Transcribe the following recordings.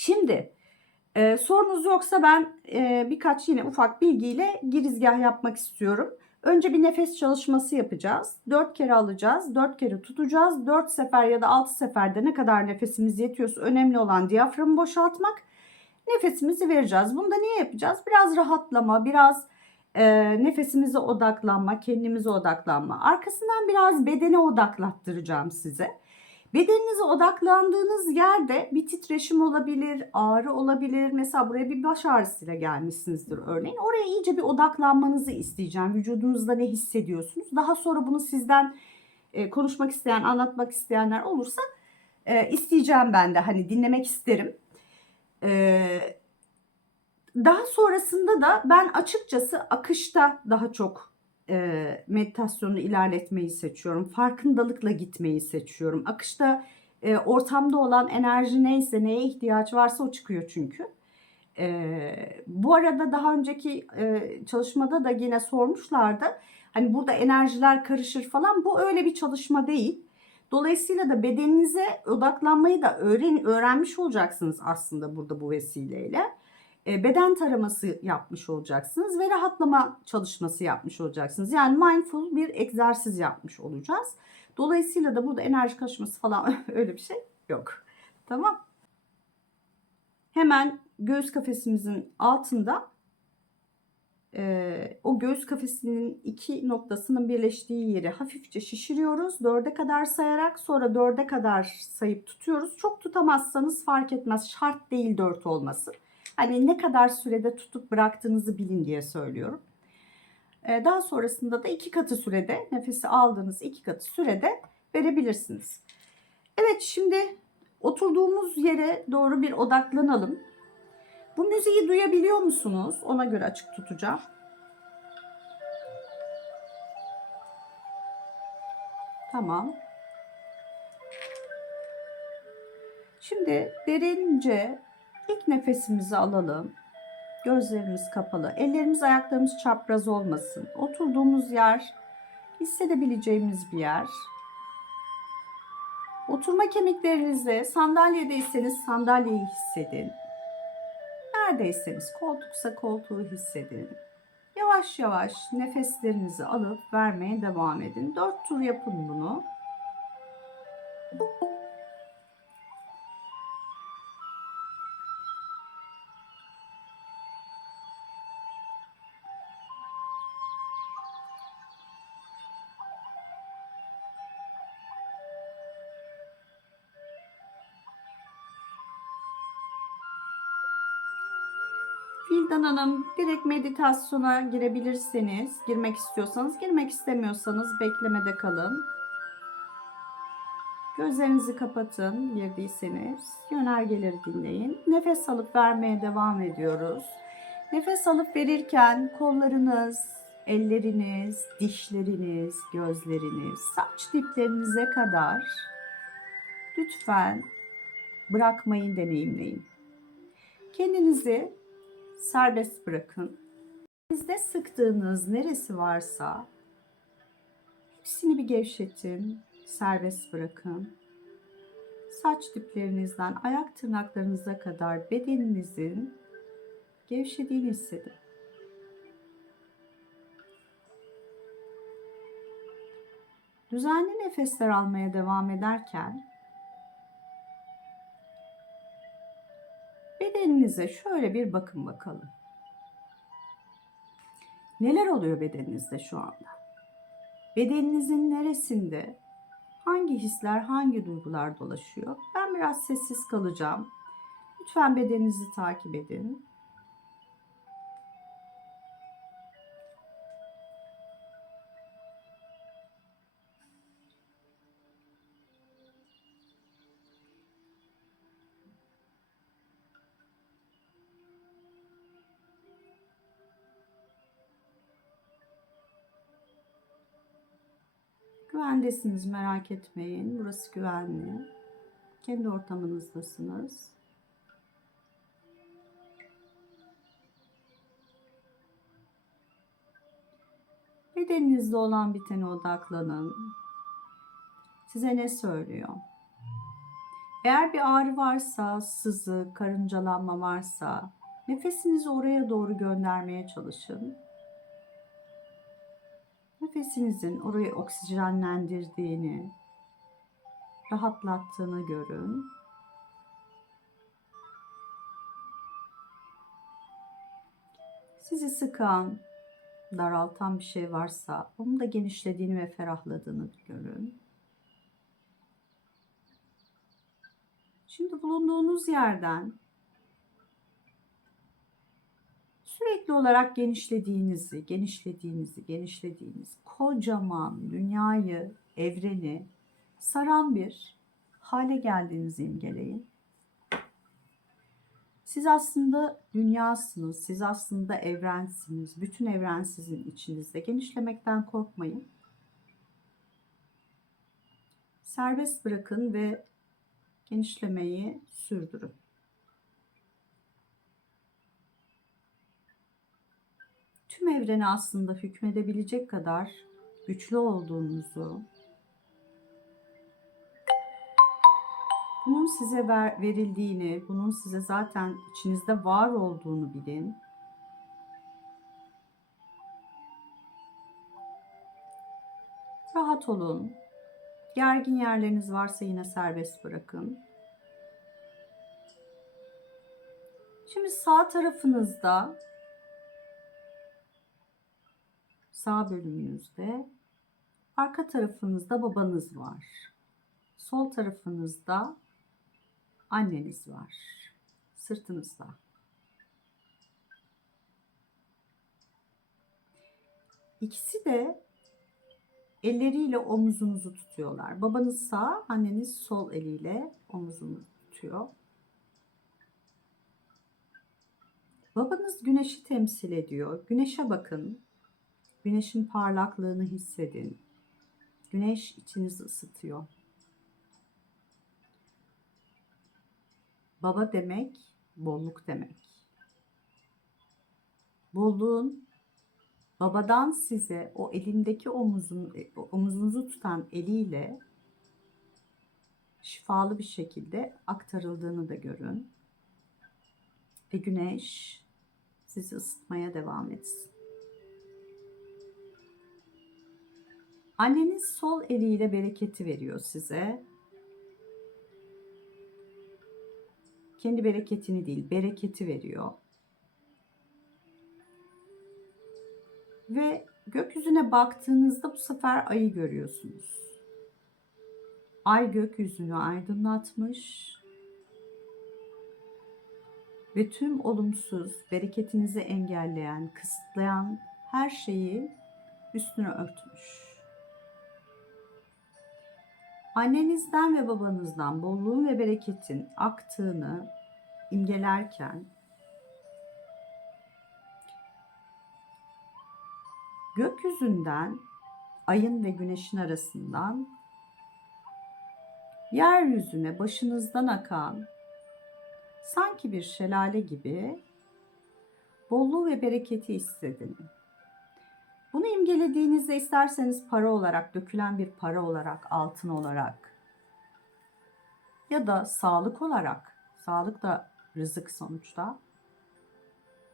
Şimdi e, sorunuz yoksa ben e, birkaç yine ufak bilgiyle girizgah yapmak istiyorum. Önce bir nefes çalışması yapacağız. 4 kere alacağız, 4 kere tutacağız. 4 sefer ya da 6 seferde ne kadar nefesimiz yetiyorsa önemli olan diyaframı boşaltmak. Nefesimizi vereceğiz. Bunu da niye yapacağız? Biraz rahatlama, biraz e, nefesimize odaklanma, kendimize odaklanma. Arkasından biraz bedene odaklattıracağım size. Bedeninize odaklandığınız yerde bir titreşim olabilir, ağrı olabilir. Mesela buraya bir baş ağrısıyla gelmişsinizdir örneğin. Oraya iyice bir odaklanmanızı isteyeceğim. Vücudunuzda ne hissediyorsunuz? Daha sonra bunu sizden e, konuşmak isteyen, anlatmak isteyenler olursa e, isteyeceğim ben de. Hani dinlemek isterim. E, daha sonrasında da ben açıkçası akışta daha çok e, meditasyonu ilerletmeyi seçiyorum. Farkındalıkla gitmeyi seçiyorum. Akışta e, ortamda olan enerji neyse, neye ihtiyaç varsa o çıkıyor çünkü. E, bu arada daha önceki e, çalışmada da yine sormuşlardı. Hani burada enerjiler karışır falan. Bu öyle bir çalışma değil. Dolayısıyla da bedeninize odaklanmayı da öğren öğrenmiş olacaksınız aslında burada bu vesileyle beden taraması yapmış olacaksınız ve rahatlama çalışması yapmış olacaksınız. Yani mindful bir egzersiz yapmış olacağız. Dolayısıyla da burada enerji kaçması falan öyle bir şey yok. Tamam. Hemen göğüs kafesimizin altında e, o göğüs kafesinin iki noktasının birleştiği yeri hafifçe şişiriyoruz. Dörde kadar sayarak sonra dörde kadar sayıp tutuyoruz. Çok tutamazsanız fark etmez. Şart değil dört olması. Hani ne kadar sürede tutup bıraktığınızı bilin diye söylüyorum. Ee, daha sonrasında da iki katı sürede nefesi aldığınız iki katı sürede verebilirsiniz. Evet şimdi oturduğumuz yere doğru bir odaklanalım. Bu müziği duyabiliyor musunuz? Ona göre açık tutacağım. Tamam. Şimdi derince ilk nefesimizi alalım. Gözlerimiz kapalı. Ellerimiz ayaklarımız çapraz olmasın. Oturduğumuz yer hissedebileceğimiz bir yer. Oturma kemiklerinizde sandalyedeyseniz sandalyeyi hissedin. Neredeyseniz koltuksa koltuğu hissedin. Yavaş yavaş nefeslerinizi alıp vermeye devam edin. Dört tur yapın bunu. Fildan Hanım direkt meditasyona girebilirseniz, girmek istiyorsanız, girmek istemiyorsanız beklemede kalın. Gözlerinizi kapatın girdiyseniz. Yönergeleri dinleyin. Nefes alıp vermeye devam ediyoruz. Nefes alıp verirken kollarınız, elleriniz, dişleriniz, gözleriniz, saç diplerinize kadar lütfen bırakmayı deneyimleyin. Kendinizi serbest bırakın. Sizde sıktığınız neresi varsa hepsini bir gevşetin, serbest bırakın. Saç diplerinizden ayak tırnaklarınıza kadar bedeninizin gevşediğini hissedin. Düzenli nefesler almaya devam ederken bedeninize şöyle bir bakın bakalım. Neler oluyor bedeninizde şu anda? Bedeninizin neresinde hangi hisler, hangi duygular dolaşıyor? Ben biraz sessiz kalacağım. Lütfen bedeninizi takip edin. Güvendesiniz merak etmeyin. Burası güvenli. Kendi ortamınızdasınız. Bedeninizde olan bitene odaklanın. Size ne söylüyor? Eğer bir ağrı varsa, sızı, karıncalanma varsa nefesinizi oraya doğru göndermeye çalışın. Nefesinizin orayı oksijenlendirdiğini, rahatlattığını görün. Sizi sıkan, daraltan bir şey varsa onun da genişlediğini ve ferahladığını görün. Şimdi bulunduğunuz yerden sürekli olarak genişlediğinizi, genişlediğinizi, genişlediğiniz kocaman dünyayı, evreni saran bir hale geldiğinizi imgeleyin. Siz aslında dünyasınız, siz aslında evrensiniz. Bütün evren sizin içinizde. Genişlemekten korkmayın. Serbest bırakın ve genişlemeyi sürdürün. Tüm evreni aslında hükmedebilecek kadar güçlü olduğunuzu, bunun size ver, verildiğini, bunun size zaten içinizde var olduğunu bilin. Rahat olun. Gergin yerleriniz varsa yine serbest bırakın. Şimdi sağ tarafınızda sağ bölümünüzde arka tarafınızda babanız var. Sol tarafınızda anneniz var. Sırtınızda. İkisi de elleriyle omuzunuzu tutuyorlar. Babanız sağ, anneniz sol eliyle omuzunu tutuyor. Babanız güneşi temsil ediyor. Güneşe bakın. Güneşin parlaklığını hissedin. Güneş içinizi ısıtıyor. Baba demek bolluk demek. Bolluğun babadan size o elindeki omuzun omuzunuzu tutan eliyle şifalı bir şekilde aktarıldığını da görün. Ve güneş sizi ısıtmaya devam etsin. Anneniz sol eliyle bereketi veriyor size. Kendi bereketini değil, bereketi veriyor. Ve gökyüzüne baktığınızda bu sefer ayı görüyorsunuz. Ay gökyüzünü aydınlatmış ve tüm olumsuz, bereketinizi engelleyen, kısıtlayan her şeyi üstüne örtmüş. Annenizden ve babanızdan bolluğun ve bereketin aktığını imgelerken gökyüzünden ayın ve güneşin arasından yeryüzüne başınızdan akan sanki bir şelale gibi bolluğu ve bereketi hissedin. Bunu imgelediğinizde isterseniz para olarak, dökülen bir para olarak, altın olarak ya da sağlık olarak, sağlık da rızık sonuçta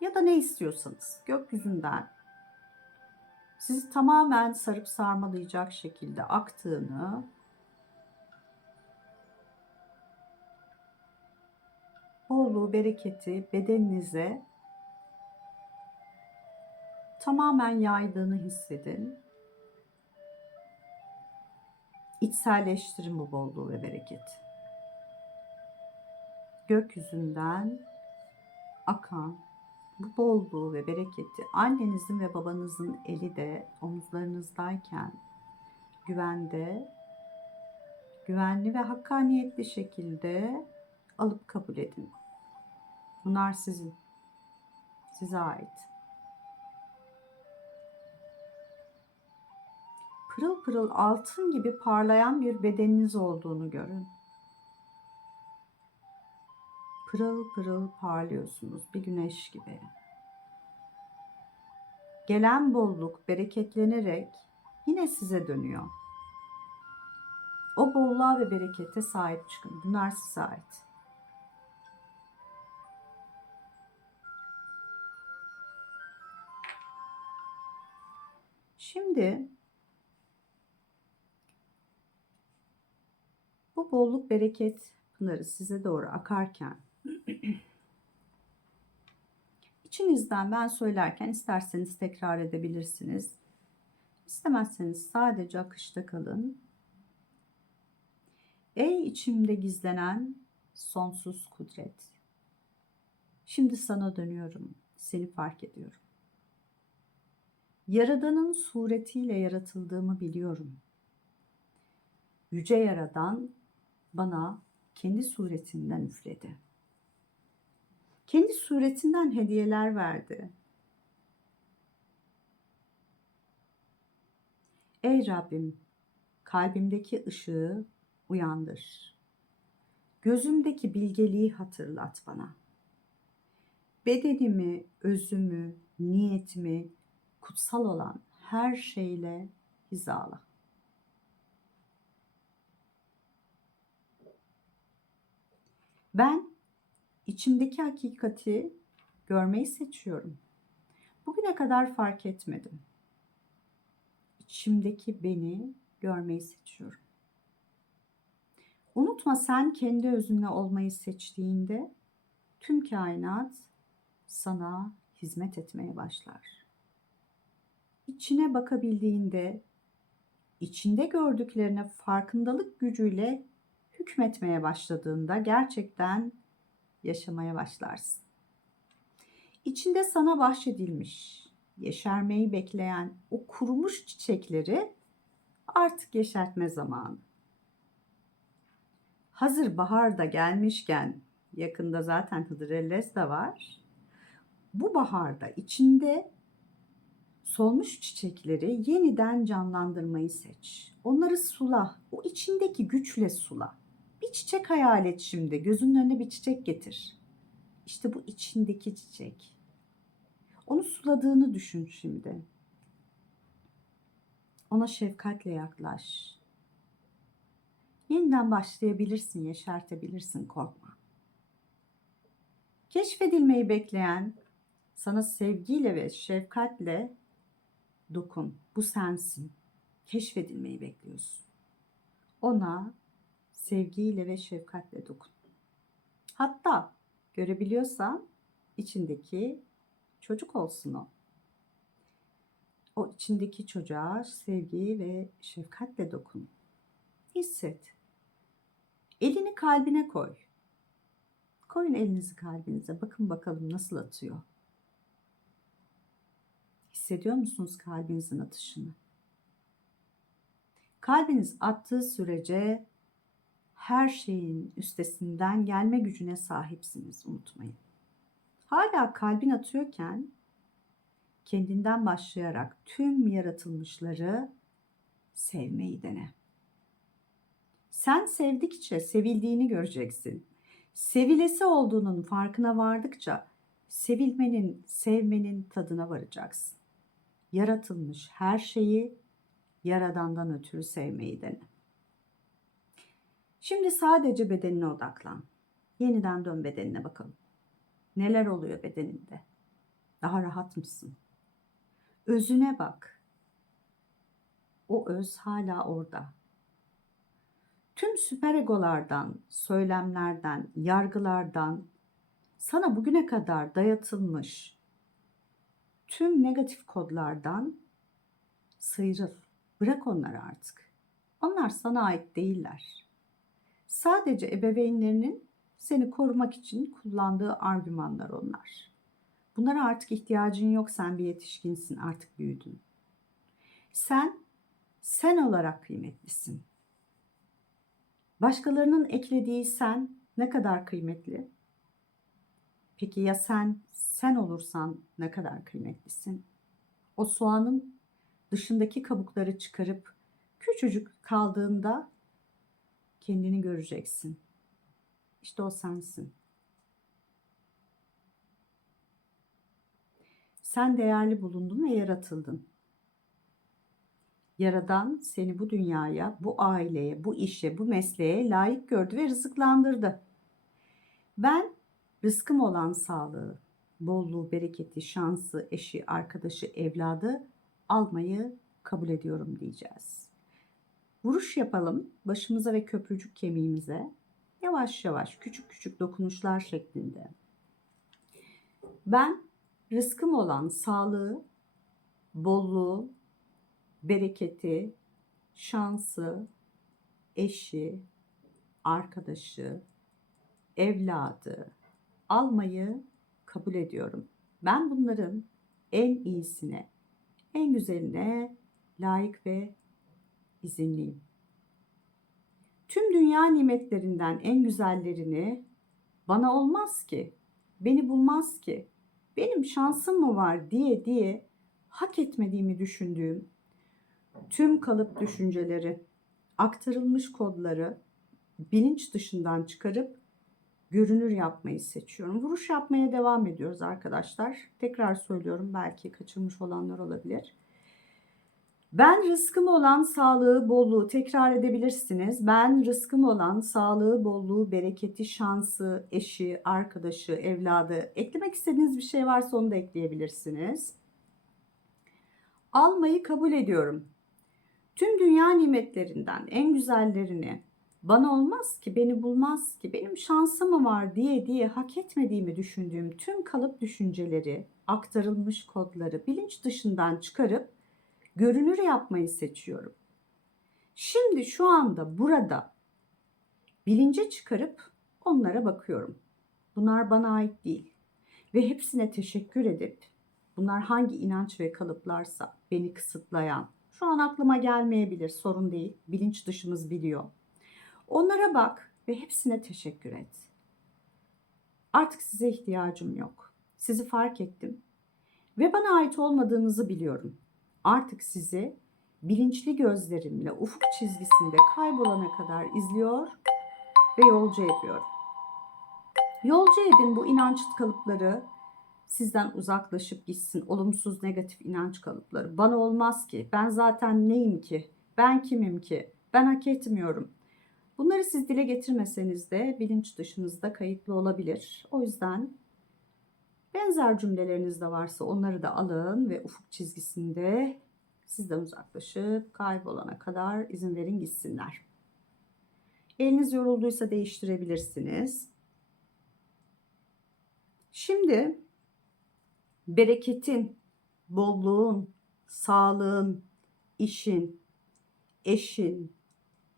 ya da ne istiyorsanız gökyüzünden sizi tamamen sarıp sarmalayacak şekilde aktığını bolluğu, bereketi bedeninize tamamen yaydığını hissedin. İçselleştirin bu bolluğu ve bereketi. Gökyüzünden akan bu bolluğu ve bereketi annenizin ve babanızın eli de omuzlarınızdayken güvende, güvenli ve hakkaniyetli şekilde alıp kabul edin. Bunlar sizin, size ait. Pırıl pırıl altın gibi parlayan bir bedeniniz olduğunu görün. Pırıl pırıl parlıyorsunuz bir güneş gibi. Gelen bolluk bereketlenerek yine size dönüyor. O bolluğa ve berekete sahip çıkın. Bunlar size ait. Şimdi bolluk bereket pınarı size doğru akarken içinizden ben söylerken isterseniz tekrar edebilirsiniz. İstemezseniz sadece akışta kalın. Ey içimde gizlenen sonsuz kudret. Şimdi sana dönüyorum. Seni fark ediyorum. Yaradanın suretiyle yaratıldığımı biliyorum. Yüce Yaradan bana kendi suretinden üfledi. Kendi suretinden hediyeler verdi. Ey Rabbim, kalbimdeki ışığı uyandır. Gözümdeki bilgeliği hatırlat bana. Bedenimi, özümü, niyetimi, kutsal olan her şeyle hizala. Ben içimdeki hakikati görmeyi seçiyorum. Bugüne kadar fark etmedim. İçimdeki beni görmeyi seçiyorum. Unutma sen kendi özünle olmayı seçtiğinde tüm kainat sana hizmet etmeye başlar. İçine bakabildiğinde içinde gördüklerine farkındalık gücüyle hükmetmeye başladığında gerçekten yaşamaya başlarsın. İçinde sana bahşedilmiş, yeşermeyi bekleyen o kurumuş çiçekleri artık yeşertme zamanı. Hazır bahar da gelmişken yakında zaten Hıdrellez de var. Bu baharda içinde solmuş çiçekleri yeniden canlandırmayı seç. Onları sula, o içindeki güçle sula. Bir çiçek hayal et şimdi. Gözünün önüne bir çiçek getir. İşte bu içindeki çiçek. Onu suladığını düşün şimdi. Ona şefkatle yaklaş. Yeniden başlayabilirsin, yeşertebilirsin, korkma. Keşfedilmeyi bekleyen, sana sevgiyle ve şefkatle dokun. Bu sensin. Keşfedilmeyi bekliyorsun. Ona sevgiyle ve şefkatle dokun. Hatta görebiliyorsan içindeki çocuk olsun o. O içindeki çocuğa sevgi ve şefkatle dokun. Hisset. Elini kalbine koy. Koyun elinizi kalbinize. Bakın bakalım nasıl atıyor. Hissediyor musunuz kalbinizin atışını? Kalbiniz attığı sürece her şeyin üstesinden gelme gücüne sahipsiniz unutmayın. Hala kalbin atıyorken kendinden başlayarak tüm yaratılmışları sevmeyi dene. Sen sevdikçe sevildiğini göreceksin. Sevilesi olduğunun farkına vardıkça sevilmenin, sevmenin tadına varacaksın. Yaratılmış her şeyi yaradandan ötürü sevmeyi dene. Şimdi sadece bedenine odaklan. Yeniden dön bedenine bakalım. Neler oluyor bedeninde? Daha rahat mısın? Özüne bak. O öz hala orada. Tüm süperegolardan, söylemlerden, yargılardan sana bugüne kadar dayatılmış tüm negatif kodlardan sıyrıl. Bırak onları artık. Onlar sana ait değiller. Sadece ebeveynlerinin seni korumak için kullandığı argümanlar onlar. Bunlara artık ihtiyacın yok. Sen bir yetişkinsin, artık büyüdün. Sen sen olarak kıymetlisin. Başkalarının eklediği sen ne kadar kıymetli? Peki ya sen sen olursan ne kadar kıymetlisin? O soğanın dışındaki kabukları çıkarıp küçücük kaldığında kendini göreceksin. İşte o sensin. Sen değerli bulundun ve yaratıldın. Yaradan seni bu dünyaya, bu aileye, bu işe, bu mesleğe layık gördü ve rızıklandırdı. Ben rızkım olan sağlığı, bolluğu, bereketi, şansı, eşi, arkadaşı, evladı almayı kabul ediyorum diyeceğiz. Vuruş yapalım başımıza ve köprücük kemiğimize. Yavaş yavaş küçük küçük dokunuşlar şeklinde. Ben rızkım olan sağlığı, bolluğu, bereketi, şansı, eşi, arkadaşı, evladı almayı kabul ediyorum. Ben bunların en iyisine, en güzeline layık ve izinliyim. Tüm dünya nimetlerinden en güzellerini bana olmaz ki, beni bulmaz ki, benim şansım mı var diye diye hak etmediğimi düşündüğüm tüm kalıp düşünceleri, aktarılmış kodları bilinç dışından çıkarıp görünür yapmayı seçiyorum. Vuruş yapmaya devam ediyoruz arkadaşlar. Tekrar söylüyorum belki kaçırmış olanlar olabilir. Ben rızkım olan sağlığı, bolluğu tekrar edebilirsiniz. Ben rızkım olan sağlığı, bolluğu, bereketi, şansı, eşi, arkadaşı, evladı eklemek istediğiniz bir şey varsa onu da ekleyebilirsiniz. Almayı kabul ediyorum. Tüm dünya nimetlerinden en güzellerini bana olmaz ki, beni bulmaz ki, benim şansım var diye diye hak etmediğimi düşündüğüm tüm kalıp düşünceleri, aktarılmış kodları bilinç dışından çıkarıp görünür yapmayı seçiyorum. Şimdi şu anda burada bilince çıkarıp onlara bakıyorum. Bunlar bana ait değil. Ve hepsine teşekkür edip bunlar hangi inanç ve kalıplarsa beni kısıtlayan, şu an aklıma gelmeyebilir sorun değil. Bilinç dışımız biliyor. Onlara bak ve hepsine teşekkür et. Artık size ihtiyacım yok. Sizi fark ettim ve bana ait olmadığınızı biliyorum. Artık sizi bilinçli gözlerimle ufuk çizgisinde kaybolana kadar izliyor ve yolcu ediyorum. Yolcu edin bu inanç kalıpları sizden uzaklaşıp gitsin. Olumsuz negatif inanç kalıpları. Bana olmaz ki. Ben zaten neyim ki? Ben kimim ki? Ben hak etmiyorum. Bunları siz dile getirmeseniz de bilinç dışınızda kayıtlı olabilir. O yüzden benzer cümleleriniz de varsa onları da alın ve ufuk çizgisinde sizden uzaklaşıp kaybolana kadar izin verin gitsinler. Eliniz yorulduysa değiştirebilirsiniz. Şimdi bereketin, bolluğun, sağlığın, işin, eşin,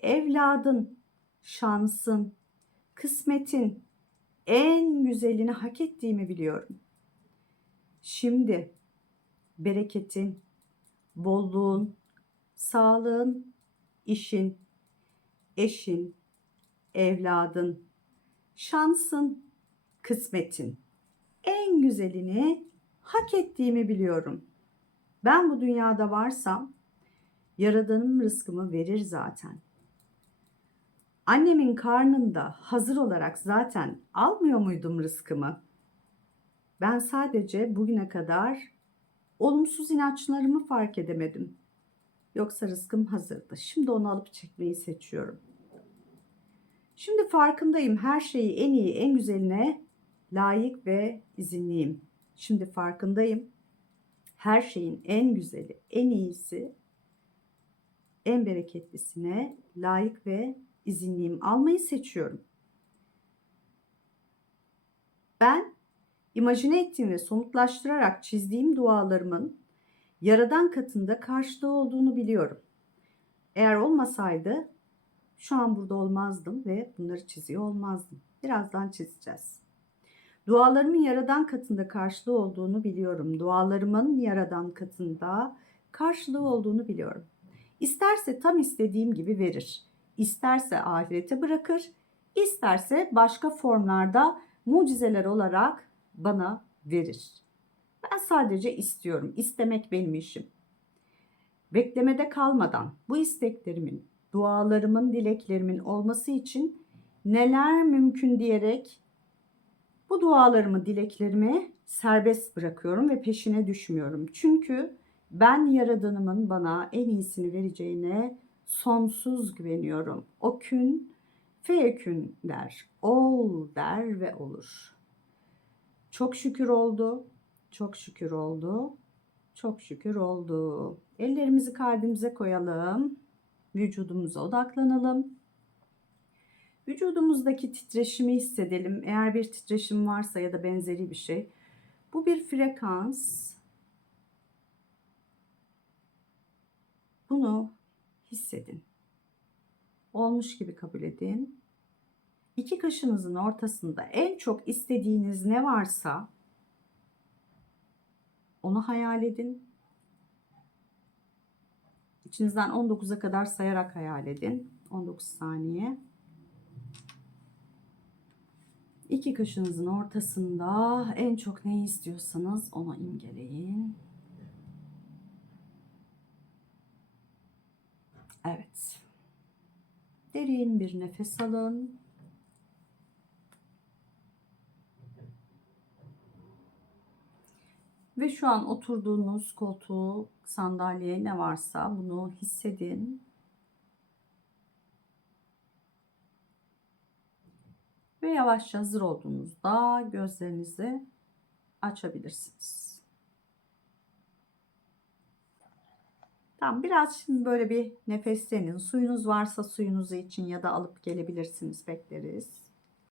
evladın, şansın, kısmetin en güzelini hak ettiğimi biliyorum. Şimdi bereketin, bolluğun, sağlığın, işin, eşin, evladın, şansın, kısmetin en güzelini hak ettiğimi biliyorum. Ben bu dünyada varsam Yaradanım rızkımı verir zaten. Annemin karnında hazır olarak zaten almıyor muydum rızkımı? Ben sadece bugüne kadar olumsuz inançlarımı fark edemedim. Yoksa rızkım hazırdı. Şimdi onu alıp çekmeyi seçiyorum. Şimdi farkındayım her şeyi en iyi, en güzeline layık ve izinliyim. Şimdi farkındayım. Her şeyin en güzeli, en iyisi, en bereketlisine layık ve izinliyim. Almayı seçiyorum. Ben imajine ettiğim ve somutlaştırarak çizdiğim dualarımın yaradan katında karşılığı olduğunu biliyorum. Eğer olmasaydı şu an burada olmazdım ve bunları çiziyor olmazdım. Birazdan çizeceğiz. Dualarımın yaradan katında karşılığı olduğunu biliyorum. Dualarımın yaradan katında karşılığı olduğunu biliyorum. İsterse tam istediğim gibi verir. İsterse ahirete bırakır, isterse başka formlarda mucizeler olarak bana verir. Ben sadece istiyorum. İstemek benim işim. Beklemede kalmadan bu isteklerimin, dualarımın, dileklerimin olması için neler mümkün diyerek bu dualarımı, dileklerimi serbest bırakıyorum ve peşine düşmüyorum. Çünkü Ben yaradanımın bana en iyisini vereceğine sonsuz güveniyorum. O kün feyekün der. Ol der ve olur. Çok şükür oldu. Çok şükür oldu. Çok şükür oldu. Ellerimizi kalbimize koyalım. Vücudumuza odaklanalım. Vücudumuzdaki titreşimi hissedelim. Eğer bir titreşim varsa ya da benzeri bir şey. Bu bir frekans. Bunu hissedin. Olmuş gibi kabul edin. İki kaşınızın ortasında en çok istediğiniz ne varsa onu hayal edin. İçinizden 19'a kadar sayarak hayal edin. 19 saniye. İki kaşınızın ortasında en çok neyi istiyorsanız onu imgeleyin. Evet. Derin bir nefes alın. Ve şu an oturduğunuz koltuğu, sandalye ne varsa bunu hissedin. Ve yavaşça hazır olduğunuzda gözlerinizi açabilirsiniz. Tamam biraz şimdi böyle bir nefeslenin. Suyunuz varsa suyunuzu için ya da alıp gelebilirsiniz bekleriz.